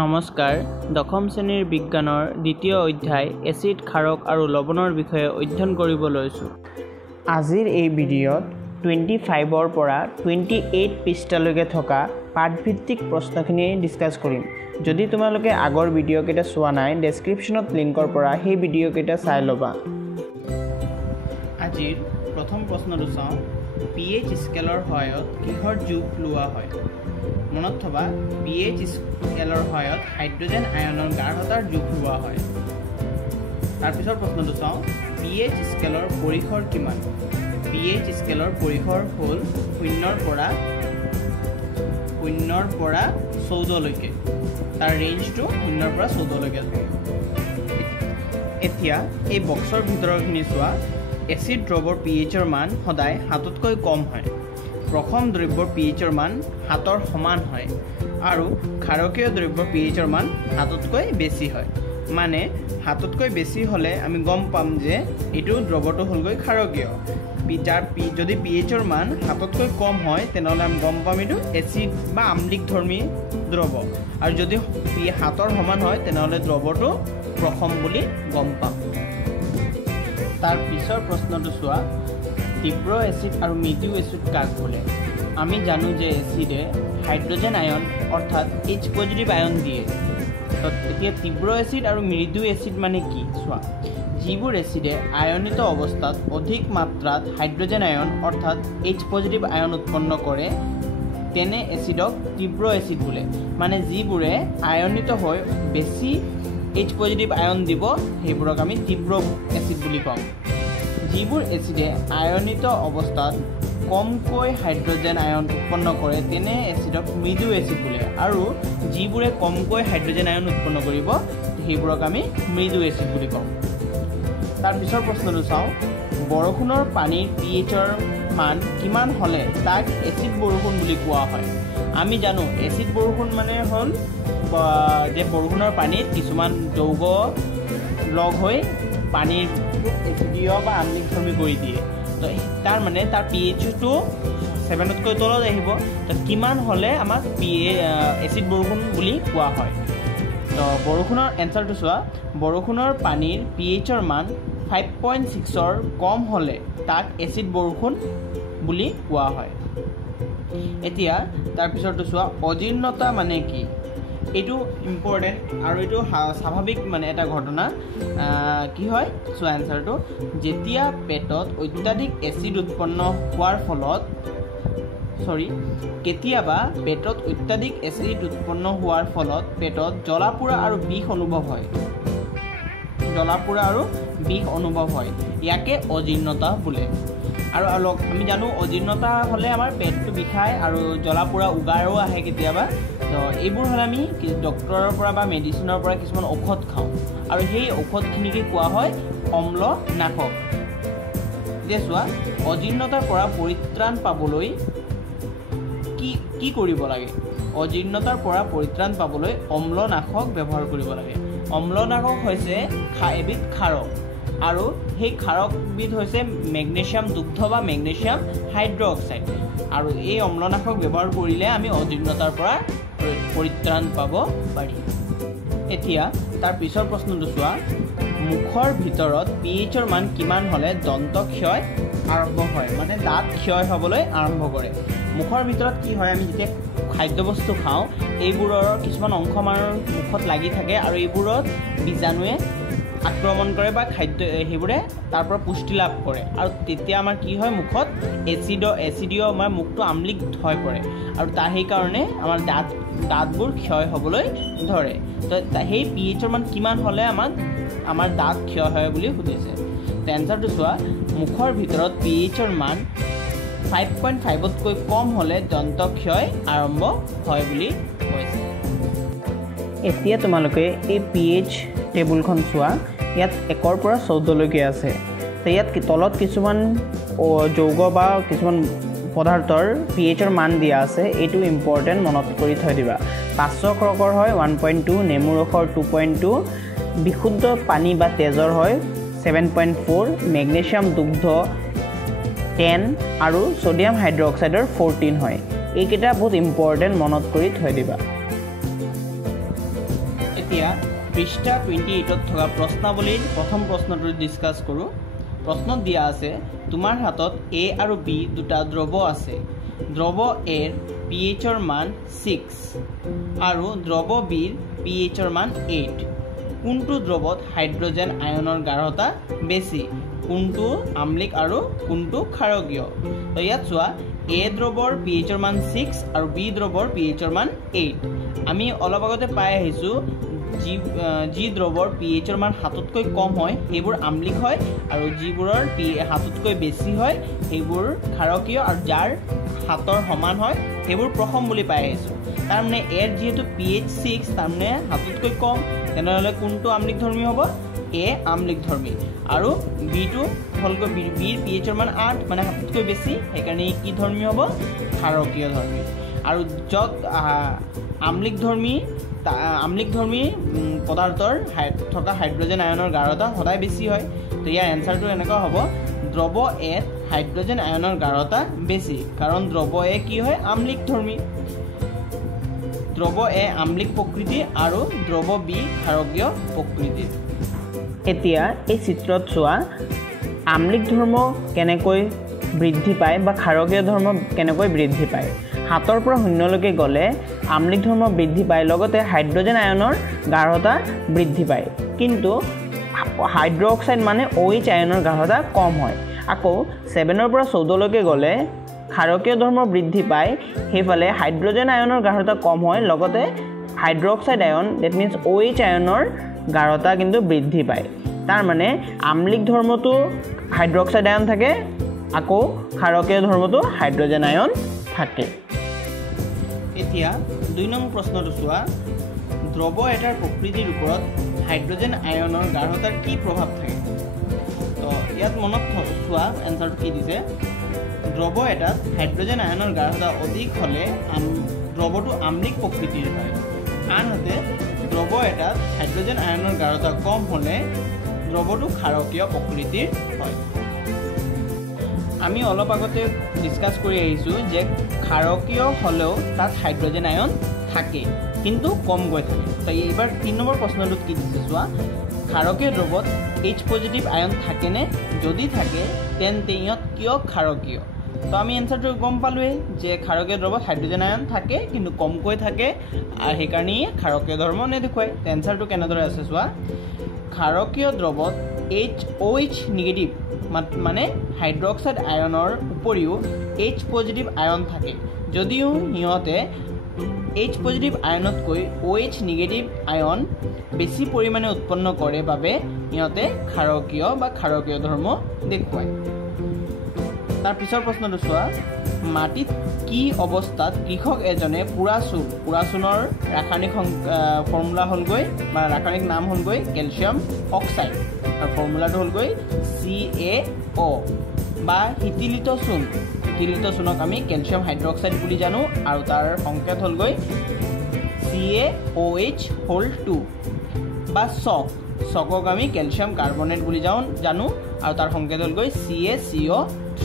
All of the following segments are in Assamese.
নমস্কাৰ দশম শ্ৰেণীৰ বিজ্ঞানৰ দ্বিতীয় অধ্যায় এচিড ক্ষাৰক আৰু লৱণৰ বিষয়ে অধ্যয়ন কৰিব লৈছো। আজিৰ এই ভিডিঅ'ত 25 পৰা 28 পৃষ্ঠালৈকে থকা পাঠভিত্তিক প্ৰশ্নখিনি ডিসকাস কৰিম। যদি তোমালোকে আগৰ ভিডিঅ' কেইটা চোৱা নাই ডেসক্ৰিপচনত লিংকৰ পৰা সেই ভিডিঅ' কেইটা চাই ল'বা। আজিৰ প্ৰথম প্ৰশ্নটো চাওঁ, pH স্কেলৰ সহায়ত কিহৰ যোগ লোৱা হয়? মনত থবা pH স্কেলৰ সহায়ত হাইড্ৰোজেন আয়নৰ গাঢ়তাৰ যোগ লোৱা হয়। তাৰ পিছৰ প্ৰশ্নটো চাওঁ, pH স্কেলৰ পৰিসৰ কিমান? pH স্কেলৰ পৰিসৰ হ'ল 0 পৰা 14 লৈকে। তাৰ ৰেঞ্জটো 0 পৰা 14 লৈকে থাকে। এতিয়া এই বক্সৰ ভিতৰৰখিনি চোৱা, এচিড দ্ৰৱৰ pHৰ মান সদায় 7তকৈ কম হয়। প্ৰথম দ্ৰব্যৰ pHৰ মান 7ৰ সমান হয় আৰু ক্ষাৰকীয় দ্ৰব্যৰ pHৰ মান 7তকৈ বেছি হয়। মানে 7তকৈ বেছি হ'লে আমি গম পাম যে এইটো দ্ৰৱটো হ'লগৈ ক্ষাৰকীয়। যদি pHৰ মান 7তকৈ কম হয় তেনেহ'লে আমি গম পাম এইটো এচিড বা আম্লিকধৰ্মী দ্ৰৱ, আৰু যদি 7ৰ সমান হয় তেনেহ'লে দ্ৰৱটো প্ৰথম বুলি গম পাম। তাৰ পিছৰ প্ৰশ্নটো চোৱা, তীব্ৰ এচিড আৰু মৃদু এচিড কাক বোলে? আমি জানো যে এচিডে হাইড্ৰোজেন আয়ন অৰ্থাৎ H পজিটিভ আয়ন দিয়ে। এতিয়া তীব্ৰ এচিড আৰু মৃদু এচিড মানে কি চোৱা, যিবোৰ এচিডে আয়নিত অৱস্থাত অধিক মাত্ৰাত হাইড্ৰোজেন আয়ন অৰ্থাৎ H পজিটিভ আয়ন উৎপন্ন কৰে তেনে এচিডক তীব্ৰ এচিড বোলে। মানে যিবোৰে আয়নিত হৈ বেছি H পজিটিভ আয়ন দিব সেইবোৰক আমি তীব্ৰ এচিড বুলি কওঁ। যিবোৰ এচিডে আয়নিত অৱস্থাত কমকৈ হাইড্ৰোজেন আয়ন উৎপন্ন কৰে তেনে এচিডক মৃদু এচিড বোলে, আৰু যিবোৰে কমকৈ হাইড্ৰোজেন আয়ন উৎপন্ন কৰিব সেইবোৰক আমি মৃদু এচিড বুলি কওঁ। তাৰ পিছৰ প্ৰশ্নটো চাওঁ, বৰষুণৰ পানীৰ pHৰ মান কিমান হ'লে তাক এচিড বৰষুণ বুলি কোৱা হয়? আমি জানো এচিড বৰষুণ মানে হ'ল যে বৰষুণৰ পানীত কিছুমান যৌগ লগ হৈ পানীৰ এচিডীয় বা আম্লিকধৰ্মী কৰি দিয়ে। তো তাৰ মানে তাৰ pHটো 7তকৈ তলত আহিব। তো কিমান হ'লে আমাক এচিড বৰষুণ বুলি কোৱা হয়? তো বৰষুণৰ এনচাৰটো চোৱা, বৰষুণৰ পানীৰ pHৰ মান 5.6ৰ কম হ'লে তাক এচিড বৰষুণ বুলি কোৱা হয়। এতিয়া তাৰপিছৰটো চোৱা, অজীৰ্ণতা মানে কি? এইটো ইম্পৰ্টেণ্ট আৰু এইটো স্বাভাৱিক মানে এটা ঘটনা। কি হয় চোৱা এনচাৰটো, যেতিয়া পেটত অত্যাধিক এচিড উৎপন্ন হোৱাৰ ফলত কেতিয়াবা পেটত অত্যাধিক এচিড উৎপন্ন হোৱাৰ ফলত পেটত জ্বলা-পোৰা আৰু বিষ অনুভৱ হয়। ইয়াকে অজীৰ্ণতা বোলে। আৰু আমি জানো অজীৰ্ণতা হ'লে আমাৰ পেটটো বিষায় আৰু জ্বলা-পোৰা উগাৰো আহে কেতিয়াবা। তো এইবোৰ হ'লে আমি ডক্টৰৰ পৰা বা মেডিচিনৰ পৰা কিছুমান ঔষধ খাওঁ, আৰু সেই ঔষধখিনিকে কোৱা হয় অম্লনাশক। এতিয়া চোৱা, অজীৰ্ণতাৰ পৰা পৰিত্ৰাণ পাবলৈ কি কৰিব লাগে? অজীৰ্ণতাৰ পৰা পৰিত্ৰাণ পাবলৈ অম্লনাশক ব্যৱহাৰ কৰিব লাগে। অম্লনাশক হৈছে এবিধ ক্ষাৰক, আৰু সেই ক্ষাৰকবিধ হৈছে মেগনেছিয়াম দুগ্ধ বা মেগনেছিয়াম হাইড্ৰক্সাইড। আৰু এই অম্লনাশক ব্যৱহাৰ কৰিলে আমি অজীৰ্ণতাৰ পৰা পৰিত্ৰাণ পাব পাৰি। এতিয়া তাৰ পিছৰ প্ৰশ্নটো চোৱা, মুখৰ ভিতৰত pHৰ মান কিমান হ'লে দন্ত ক্ষয় আৰম্ভ হয়? মানে দাঁত ক্ষয় হ'বলৈ আৰম্ভ কৰে। মুখৰ ভিতৰত কি হয়, আমি যেতিয়া খাদ্যবস্তু খাওঁ এইবোৰৰ কিছুমান অংশ আমাৰ মুখত লাগি থাকে, আৰু এইবোৰত বীজাণুৱে আক্ৰমণ কৰে বা সেইবোৰে তাৰ পৰা পুষ্টি লাভ কৰে, আৰু তেতিয়া আমাৰ কি হয়, মুখত এচিডীয় আমাৰ মুখটো আম্লিক হৈ পৰে, আৰু সেইকাৰণে আমাৰ দাঁতবোৰ ক্ষয় হ'বলৈ ধৰে। তো সেই pHৰ মান কিমান হ'লে আমাৰ দাঁত ক্ষয় হয় বুলি সুধিছে। তো এনচাৰটো চোৱা, মুখৰ ভিতৰত pHৰ মান 5.5তকৈ কম হ'লে দন্ত ক্ষয় আৰম্ভ হয় বুলি কৈছে। এতিয়া তোমালোকে এই pH টেবুলখন চোৱা, ইয়াত 1ৰ পৰা 14লৈকে আছে। তো ইয়াত তলত কিছুমান যৌগ বা কিছুমান পদাৰ্থৰ pHৰ মান দিয়া আছে। এইটো ইম্পৰ্টেণ্ট, মনত কৰি থৈ দিবা। 500 ক্ষৰকৰ হয় 1.2, নেমু ৰসৰ 2.2, বিশুদ্ধ পানী বা তেজৰ হয় 7.4, মেগনেছিয়াম দুগ্ধ 10 আৰু ছ'ডিয়াম হাইড্ৰক্সাইডৰ 14 হয়। এইকেইটা বহুত ইম্পৰ্টেণ্ট, মনত কৰি থৈ দিবা। এতিয়া পৃষ্ঠা 28 থকা প্ৰশ্নাৱলীৰ প্ৰথম প্ৰশ্নটো ডিসকাস কৰোঁ। প্ৰশ্নত দিয়া আছে তোমাৰ হাতত A আৰু B দুটা দ্ৰৱ আছে। দ্ৰৱ A ৰ pH ৰ মান 6 আৰু দ্ৰৱ B ৰ pH ৰ মান 8। কোনটো দ্ৰৱত হাইড্ৰোজেন আয়নৰ গাঢ়তা বেছি, কোনটো আম্লিক আৰু কোনটো ক্ষাৰকীয়? তো ইয়াত চোৱা A দ্ৰৱৰ pH ৰ মান 6 আৰু B দ্ৰৱৰ pH ৰ মান 8। আমি অলপ আগতে পাই আহিছো যি দ্ৰৱৰ pH ৰ মান 7তকৈ কম হয় সেইবোৰ আম্লিক হয় আৰু যিবোৰৰ pH বেছি হয় সেইবোৰ ক্ষাৰকীয় আৰু যাৰ 7ৰ সমান হয় সেইবোৰ প্ৰথম বুলি পাই আহিছো। তাৰ মানে এৰ যেহেতু pH 6 তাৰ মানে 7তকৈ কম, তেনেহলে কোনটো আম্লিক ধৰ্মী হ'ব? A আম্লিক ধৰ্মী। আৰু B টো হলকৈ B ৰ pH ৰ মান 8 মানে 7তকৈ বেছি, সেইকাৰণে কি ধৰ্মী হ'ব? ক্ষাৰকীয় ধৰ্মী। আৰু যত আম্লিক ধৰ্মী পদাৰ্থৰ থকা হাইড্ৰোজেন আয়নৰ গাঢ়তা সদায় বেছি হয়। তো ইয়াৰ এনসাৰটো এনেকুৱা হ'ব দ্ৰৱ A হাইড্ৰোজেন আয়নৰ গাঢ়তা বেছি, কাৰণ দ্ৰৱ A কি হয়? আম্লিক ধৰ্মী। দ্ৰৱ A আম্লিক প্ৰকৃতিৰ আৰু দ্ৰৱ B ক্ষাৰকীয় প্ৰকৃতিৰ। এতিয়া এই চিত্ৰত চোৱা আম্লিক ধৰ্ম কেনেকৈ বৃদ্ধি পায় বা ক্ষাৰকীয় ধৰ্ম কেনেকৈ বৃদ্ধি পায়। 7ৰ পৰা 0লৈকে গ'লে আম্লিক ধৰ্ম বৃদ্ধি পায়, লগতে হাইড্ৰোজেন আয়নৰ গাঢ়তা বৃদ্ধি পায়, কিন্তু হাইড্ৰক্সাইড মানে OH আয়নৰ গাঢ়তা কম হয়। আকৌ 7ৰ পৰা 14লৈকে গ'লে ক্ষাৰকীয় ধৰ্ম বৃদ্ধি পায়, সেইফালে হাইড্ৰোজেন আয়নৰ গাঢ়তা কম হয়, লগতে হাইড্ৰক্সাইড আয়ন ডেট মিন্স OH আয়নৰ গাঢ়তা কিন্তু বৃদ্ধি পায়। তাৰ মানে আম্লিক ধৰ্মটো হাইড্ৰক্সাইড আয়ন থাকে, আকৌ ক্ষাৰকীয় ধৰ্মটো হাইড্ৰোজেন আয়ন থাকে। এতিয়া 2 নং প্ৰশ্নটো চোৱা দ্ৰৱ এটাৰ প্ৰকৃতিৰ ওপৰত হাইড্ৰোজেন আয়নৰ গাঢ়তাৰ কি প্ৰভাৱ থাকে। তো ইয়াত মনত চোৱা এনসাৰটো কি দিছে, দ্ৰৱ এটাত হাইড্ৰোজেন আয়নৰ গাঢ়তা অধিক হ'লে দ্ৰৱটো আম্লিক প্ৰকৃতিৰ হয়, আনহাতে দ্ৰৱ এটাত হাইড্ৰোজেন আয়নৰ গাঢ়তা কম হ'লে দ্ৰৱটো ক্ষাৰকীয় প্ৰকৃতিৰ হয়। আমি অলপ আগতে ডিসকাস কৰি আহিছো যে ক্ষাৰকীয় হ'লেও তাত হাইড্ৰোজেন আয়ন থাকে কিন্তু কমকৈ থাকে। তো এইবাৰ 3 নম্বৰ প্ৰশ্নটোত কি দিছে চোৱা ক্ষাৰকীয় দ্ৰৱত H পজিটিভ আয়ন থাকেনে, যদি থাকে তেন্তে ইহঁত কিয় ক্ষাৰকীয়? তো আমি এনসাৰটো গম পালোৱে যে ক্ষাৰকীয় দ্ৰৱত হাইড্ৰোজেন আয়ন থাকে কিন্তু কমকৈ থাকে আৰু সেইকাৰণে ক্ষাৰকীয় ধৰ্ম নেদেখুৱায়। এনসাৰটো কেনেদৰে আছে চোৱা ক্ষাৰকীয় দ্ৰৱত OH নিগেটিভ মানে হাইড্ৰক্সাইড আয়নৰ উপৰিও H পজিটিভ আয়ন থাকে, যদিও সিহঁতে H পজিটিভ আয়নতকৈ OH নিগেটিভ আয়ন বেছি পৰিমাণে উৎপন্ন কৰে বাবে সিহঁতে ক্ষাৰকীয় বা ক্ষাৰকীয় ধৰ্ম দেখুৱায়। তাৰ পিছৰ প্ৰশ্নটো চোৱা মাটিত কি অৱস্থাত কৃষক এজনে পুৰা চূনৰ ৰাসায়নিক ফৰ্মুলা হ'লগৈ বা ৰাসায়নিক নাম হ'লগৈ কেলছিয়াম অক্সাইড আৰু ফৰ্মুলাটো হ'লগৈ CaO বা শীতলিত চূণক আমি কেলছিয়াম হাইড্ৰক্সাইড বুলি জানো আৰু তাৰ সংকেত হ'লগৈ CaOH2 বা চকক আমি কেলছিয়াম কাৰ্বনেট বুলি জানো আৰু তাৰ সংকেত হ'লগৈ CaCO3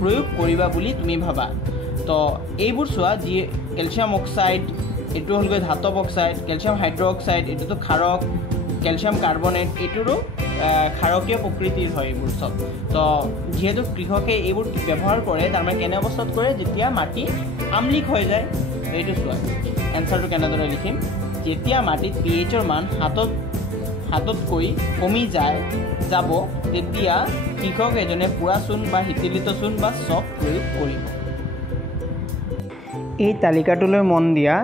প্ৰয়োগ কৰিবা বুলি তুমি ভাবা। তো এইবোৰ চোৱা যি কেলছিয়াম অক্সাইড এইটো হ'লগৈ ধাতৱ অক্সাইড, কেলছিয়াম হাইড্ৰক্সাইড এইটোতো ক্ষাৰক, কেলছিয়াম কাৰ্বনেট এইটোৰো ক্ষাৰকীয় প্ৰকৃতিৰ হয় এইবোৰ চব। তো যেহেতু কৃষকে এইবোৰ ব্যৱহাৰ কৰে তাৰমানে কেনে অৱস্থাত কৰে যেতিয়া মাটি আম্লিক হৈ যায়। এইটো চোৱা এনসাৰটো কেনেদৰে লিখিম, যেতিয়া মাটিত pH ৰ মান 7তকৈ কমি যাব তেতিয়া কৃষক এজনে পুৰা চূণ বা শীতলিত চূণ বা চক প্ৰয়োগ কৰিব। এই তালিকাটোলৈ মন দিয়া,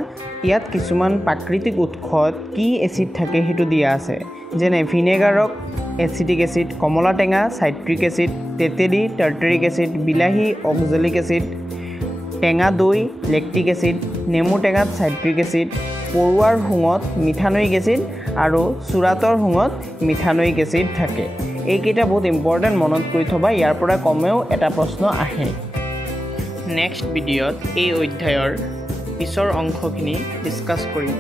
ইয়াত কিছুমান প্ৰাকৃতিক উৎসত কি এচিড থাকে সেইটো দিয়া আছে, যেনে ভিনেগাৰক এচিটিক এচিড, কমলা টেঙা চাইট্ৰিক এচিড, তেতেলী টাৰ্টাৰিক এচিড, বিলাহী অক্সালিক এচিড, টেঙা দৈ লেক্টিক এচিড, নেমু টেঙাত চাইট্ৰিক এচিড, পৰুৱাৰ শুঙত মিথানয়িক এচিড আৰু চুৰাটৰ শুঙত মিথানয়িক এচিড থাকে। এইকেইটা বহুত ইম্পৰ্টেণ্ট, মনত কৰি থবা, ইয়াৰ পৰা কমেও এটা প্ৰশ্ন আহে। নেক্সট ভিডিঅ'ত এই অধ্যায়ৰ পিছৰ অংশখিনি ডিছকাছ কৰিম।